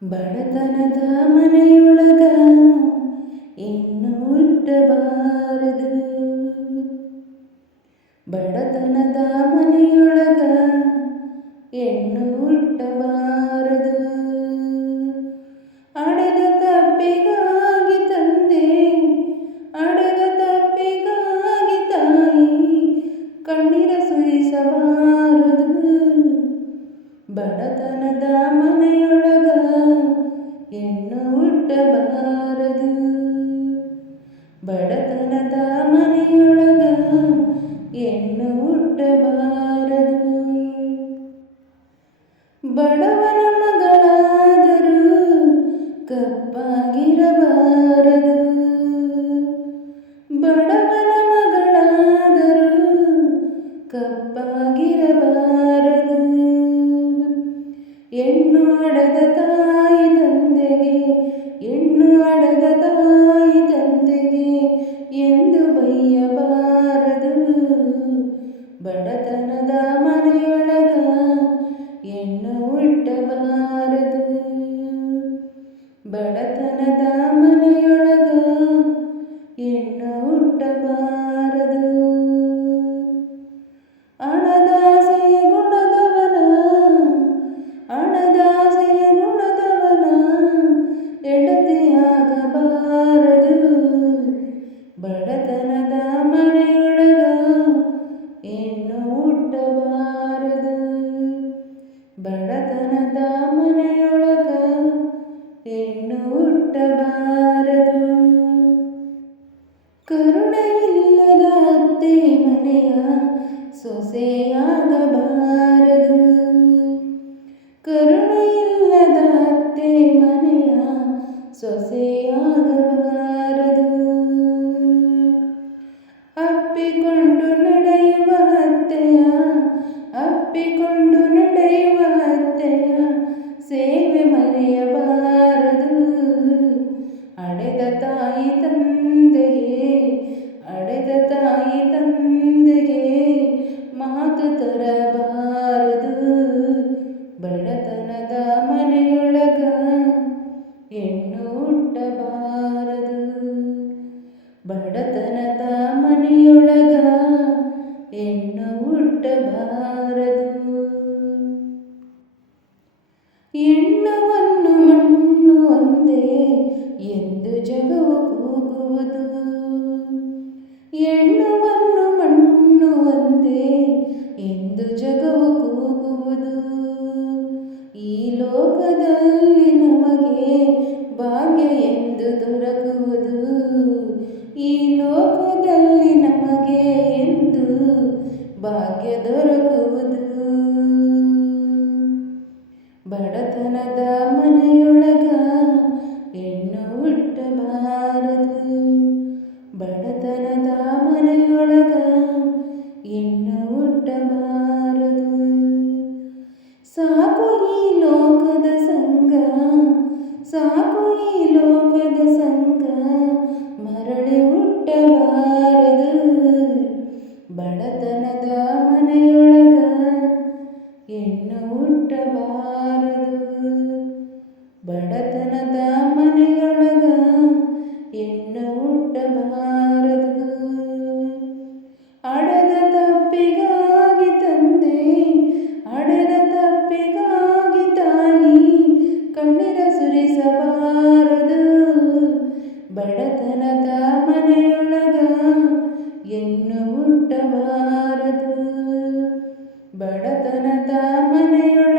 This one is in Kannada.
ಬಡತನದ ಮನೆಯೊಳಗ ಇನ್ನು ಹುಟ್ಟಬಾರದು. ಬಡತನದ ಮನೆಯೊಳಗ ಹೆಣ್ಣು ಹುಟ್ಟಬಾರದು. ಅಡೆದ ತಪ್ಪಿಗಾಗಿ ತಂದೆ, ಅಡೆದ ತಪ್ಪಿಗಾಗಿ ತಾಯಿ ಕಣ್ಣೀರ ಸುರಿಸಬಾರದು. ಬಡತನದ ಮನೆಯೊಳಗ ಹೆಣ್ಣು ಹುಟ್ಟಬಾರದು. ಬಡತನದ ಮನೆಯೊಳಗ ಹೆಣ್ಣು ಹುಟ್ಟಬಾರದು. ಬಡವನ ಮಗಳಾದರೂ ಕಪ್ಪಾಗಿರಬಾರದು. ಬಡವನ ಮಗಳಾದರೂ ಕಪ್ಪಾಗಿರಬಾರದು. ಹೆಣ್ಣು ಹಡೆದ ತಾಯಿ ತಂದೆಗೆ, ಹೆಣ್ಣು ಹಡೆದ ತಾಯಿ ತಂದೆಗೆ ಎಂದು ಬೈಯಬಾರದು. ಬಡತನದ ಮನೆಯೊಳಗ ಹೆಣ್ಣು ಹುಟ್ಟಬಾರದು. ಬಡತನದ ಮನೆಯೊಳಗ ಹೆಣ್ಣು ಹುಟ್ಟಬಾರದು. ಹಣದಾಸೆಯ ಗುಣದವನ, ಹಣದಾಸೆಯ ಗುಣದವನ ಹೆಂಡತಿಯಾಗಬಾರದು. ಬಡತನದ ಮನೆಯೊಳಗ ಹೆಣ್ಣು ಹುಟ್ಟಬಾರದು. ಬಡತನದ ಮನೆಯೊಳಗ ಹೆಣ್ಣು ಹುಟ್ಟಬಾರದು. ಕರುಣೆಯಿಲ್ಲದ ಅತ್ತೆ ಮನೆಯ ಸೊಸೆಯಾಗಬಾರದು. ಕರುಣೆಯಿಲ್ಲದ ಅತ್ತೆ ಮನೆಯ ಸೊಸೆಯಾಗಬಾರದು. ಅಪ್ಪಿಕೊಂಡು ನಡೆಯುವ ಅತ್ತೆಯ, ಅಪ್ಪಿಕೊಂಡು ನಡೆಯುವ ಅತ್ತೆಯ ಸೇವೆ ಮರೆಯಬಾರದು. ಅಡೆದ ತಾಯಿ ತಂದೆಗೆ, ಅಡೆದ ತಾಯಿ ತಂದೆಗೆ ಮಾತು ತರಬಾರದು. ಬಡತನದ ಮನೆಯೊಳಗ ಹೆಣ್ಣು ಹುಟ್ಟಬಾರದು. ಬಡತನದ ಮನೆಯೊಳಗ ಹೆಣ್ಣು ಹುಟ್ಟಬಾರದು. ಹೆಣ್ಣವನ್ನು ಮಣ್ಣು ಒಂದೇ ಎಂದು ಜಗವು ಕೂಗುವುದು. ಹೆಣ್ಣವನ್ನು ಮಣ್ಣು ಒಂದೇ ಎಂದು ಜಗವು ಕೂಗುವುದು. ಈ ಲೋಕದಲ್ಲಿ ನಮಗೆ ಭಾಗ್ಯ ಎಂದು ದೊರಕುವುದು. ಈ ಲೋಕದಲ್ಲಿ ನಮಗೆ ಎಂದು ಭಾಗ್ಯ ದೊರಕುವುದು. ಬಡತನದ ಮನೆಯೊಳಗ ಹೆಣ್ಣು ಹುಟ್ಟಬಾರದು. ಬಡತನದ ಮನೆಯೊಳಗ ಹೆಣ್ಣು ಹುಟ್ಟಬಾರದು. ಸಾಕು ಈ ಲೋಕದ ಸಂಗ, ಸಾಕು ಈ ಲೋಕದ ಸಂಗ ಮರಳಿ ಹುಟ್ಟಬಾರದು. ಬಡತನದ ಮನೆಯೊಳಗ ಹೆಣ್ಣು ಹುಟ್ಟಬಾರದು. ಬಡತನದ ಮನೆಯೊಳಗ ಹೆಣ್ಣು ಹುಟ್ಟಬಾರದು. ಅಡೆದ ತಪ್ಪಿಗಾಗಿ ತಂದೆ, ಅಡೆದ ತಪ್ಪಿಗಾಗಿ ತಾಯಿ ಕಣ್ಣೀರ ಸುರಿಸಬಾರದು. ಬಡತನದ ಮನೆಯೊಳಗ ಹೆಣ್ಣು ಹುಟ್ಟಬಾರದು. ಬಡತನದ ಮನೆಯೊಳಗ